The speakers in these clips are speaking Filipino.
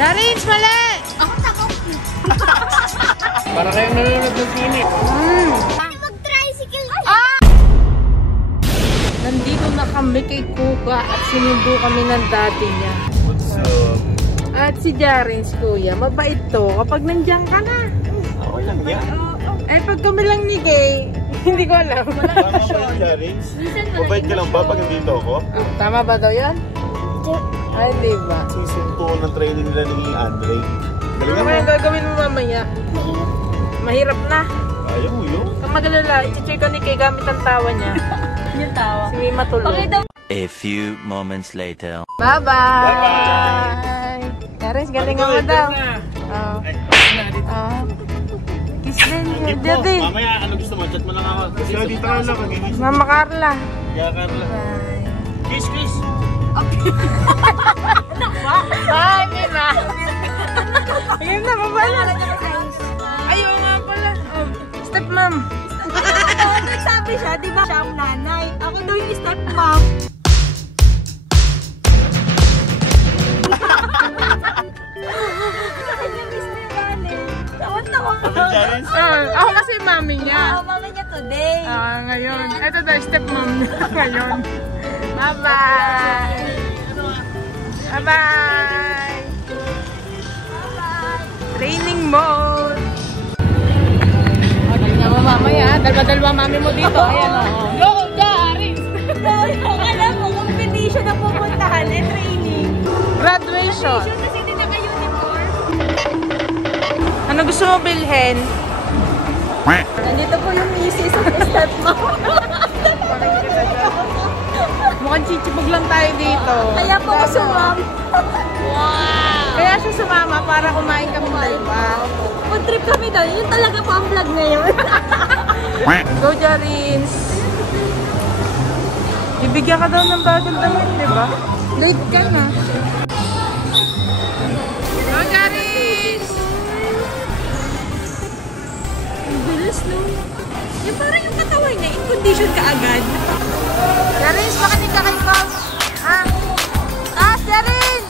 Jarins, mali! Ako takot. Para kayong nanonood ng sine. Mag-tricycle. Nandito na kami kay Kuka at sinundo kami ng dati niya. What's up? At si Jarins, kuya, mabait to kapag nandiyan ka na. Okay lang yan. Eh, pag kami lang ni Gay, hindi ko alam. Tama ba yun, Jarins? Mabait ka lang ba pag nandito ako? Tama ba daw yan? Ay, di ba? Season 2 ng training nila ni Andre. Ano mo yung gagawin mo mamaya? Mahirap na. Ayaw mo yun? Kung magalala, i-check ko ni Kay gamit ang tawa niya. Yung tawa. Si Mima tulog. A few moments later. Bye-bye! Bye-bye! Jarins, galingan mo daw. Kiss din yun. Daddy. Mamaya, ano gusto mo? Chat mo lang ako. Kasi dito ka lang. Mama Carla. Yeah, Carla. Bye. Kiss, kiss! Bye, Mima! Ayun na, mabala. Ayaw nga pala. Step mom. Nagsabi siya, di ba siya ang nanay? Ako daw yung stepmom. Ako kasi mami niya. Mama niya today. Ngayon. Ito daw, step mom niya ngayon. Bye-bye! Bye-bye! Training mode! Tingnan mo mamaya, dalawa-dalawa mami mo dito. Ayan o. Go, Jarins! Alam mo, competition na pupuntahan eh, training. Graduation. Kasi hindi naka-uniform. Ano gusto mo bilhin? Nandito po yung misis at stepmom. Mukhang chichibog lang tayo dito. Kaya po ako sumam. Wow! Kaya siya sumama para kumain kami dalawa. Food trip kami daw. Yun talaga po ang vlog ngayon. Go, Jarins! Ibigyan ka daw ng bagong damit, di ba? Late ka na. Go, Jarins! Ang bilis no. Yung parang yung katawan niya, in condition ka agad. Jarins, makinig ka kay Bob. Ha? Taas, Jarins!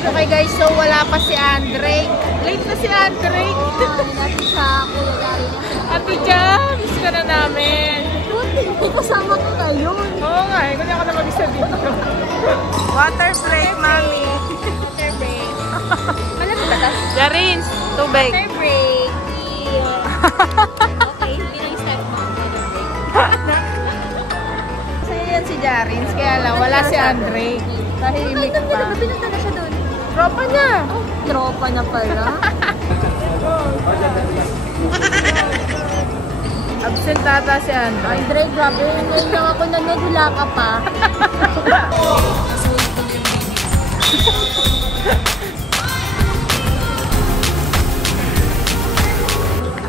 Okay guys, so wala pa si Andre. Late na si Andre. Natin siya, Kuya Gary. Ate Jam, miss ka na namin. Hindi kasama ko ngayon. Oo nga, hindi ako na mag-isa dito. Water break, mami. Water break. Malamig ba tas? Jarins, tubig. Water break. Okay, bilang stepmom. Water break. Sa'yo yan si Jarins, kaya lang wala si Andre. Tahimik pa. Pinunta na siya doon. Tropa niya. Tropa na pala. Absent ata si Andre. Andre, grabe. Ngayon lang ako nanagula ka pa.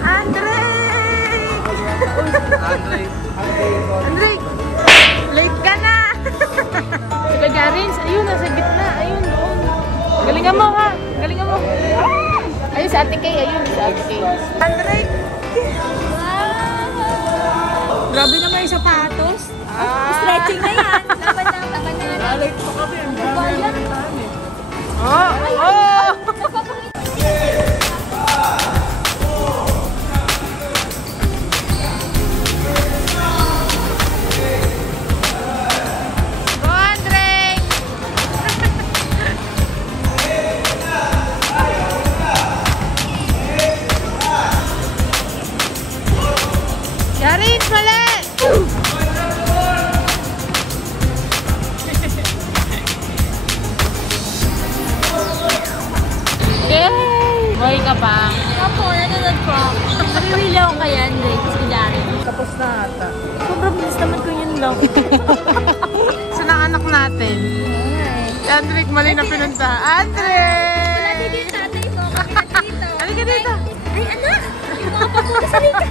Andre! Andre! Late ka na! Sige, Jarins. Ayun, nasa gitna. Ayun, doon. Galingan mo, ha? Galingan mo. Ayun, sa Ate Kay. Ayun, sa Ate Kay. Andre! Grabe naman yung sapatos. Stretching na yan. Laban na. Late pa kami. Ang dami yung nakitaan eh. Oh! Oh! Go, Andre! Jarins, mali! Yay! Boy ka pa. Ako, nanonood ko. Nariwili ako kay Andre. Kasi Gary. Tapos na ata. Sobrang bilis naman ko yun lang. Saan ang anak natin? Si Andrick, mali na pinunta. Andre! Wala din yung tatay ko. Kami dito. Halika dito. Ay, anak! Yung mga papulis sa rika.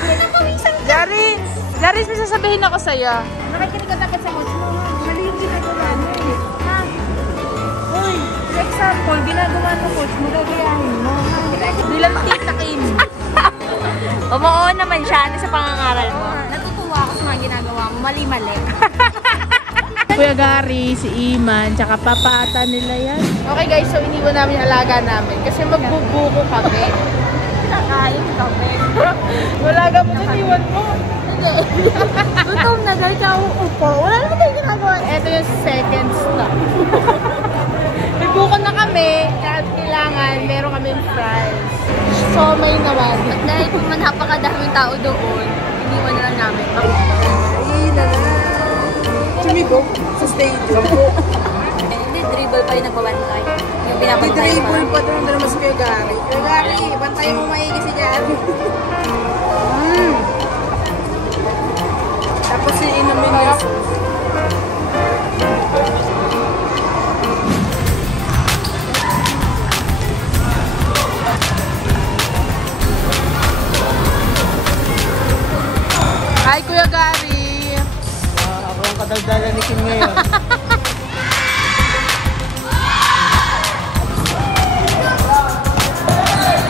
Pinakawisan ka. Jarins! Jarins, may sasabihin ako sa'yo. Nakikinig ka dapat sa coach mo. Mali yung ginagawa mo. Ha? Uy, for example, ginagawa ng coach mo, gagayahin mo. Bilang tita Kim. O Umuo naman siya sa pangangaral mo. Natutuwa ako sa mga ginagawa mo. Mali-mali. Kuya Gary, si Iman, tsaka papata nila yan. Okay guys, so iniwan namin yung alaga namin kasi magbubuko kami. Nakain kami. Wala ka mo, iniwan mo. Gutom na dahil ka uupo. Wala naman tayo ginagawa. Ito yung second stop. Nagbuko na kami, at kailangan meron kami fries. So may naman. At dahil kung napakadaming tao doon, iniwan na lang namin. Sumibo sa stage. Hindi, dribble pa yung nagbabantay. Yung binabantay pa. Dribble pa doon naman sa Kuya Gary. Kuya Gary, bantay mo maigi si Gary. Tapos inumin niya. Hi Kuya Gary! Ako ang kadagdagan ni Kim ngayon.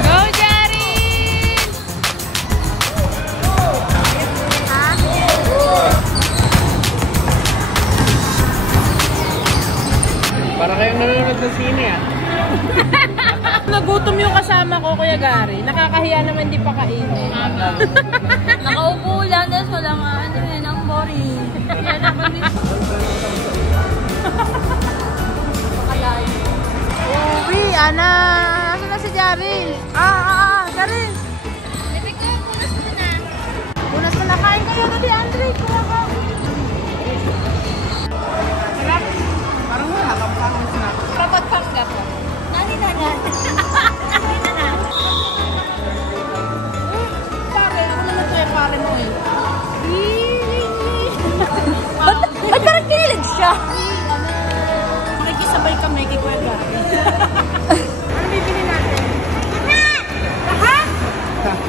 Go Gary! Para kayong nanonood sa sine ah. Nagutom yung kasama ko Kuya Gary. Nakakahiya naman di pa kainin. Nakaupo lang, tapos wala nga, ano yun, ang boring. Kaya naman din. Uwi, Ana! Asan na si Gary? Gary! Punas mo na. Kain kayo na di Andre. Kuha ka. Parang wala kang pangit na. Rapat panggap. Nani na na. Nani na na. Pare, ako naman ito yung pare mo eh. Ba't parang kinilig siya? Makikisabay kami kay Kuya Gary. Ano bibili natin?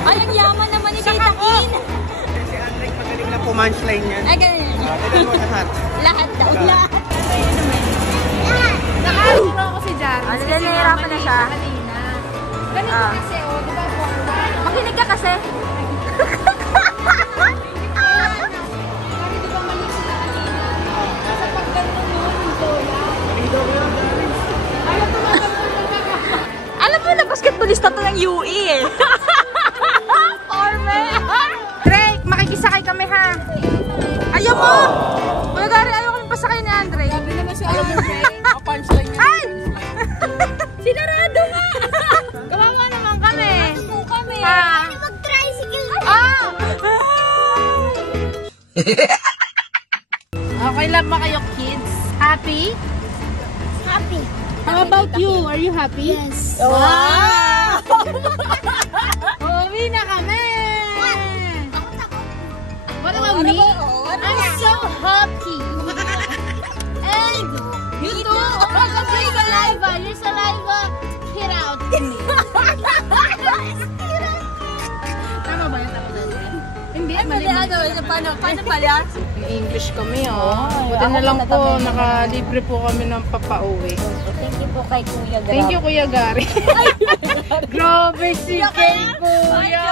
Ay, ang yaman naman ni Tita Kin. Si Andre magaling na pumunchline yan. Ay, ganyan. Tignan mo lahat. Lahat daw. Lahat. Nakahiro ako si Gary. Ano, nahihirapan na siya? Ganito kasi, oh, di ba? Makinig ka kasi. Alam mo na, basketballista to ng UE eh. Drake, makikisakay kami ha. Ayaw mo! Kuya Gary, ayaw kami pasakay ni Andre. Sabi naman si Andre. Punchline yan. Ay! Sinarado nga. Kawawa naman kami. Ano kami? Ha? Mag-tricycle. Ah! Okay lang ba kayo, kids? Happy? Happy. How about you? Are you happy? Yes. Wow! Uwi na kami! What about me? I'm so happy! And you too? Oh my God, your saliva! Your saliva hit out to me. Tama ba yun? Tama ba yun? Hindi, mali. Paano pala? English kami, oh. Buti na lang po, nakalibre po kami ng papauwi. Thank you po kay Kuya Gary. Thank you, Kuya Gary. Grabe si Ken, Kuya.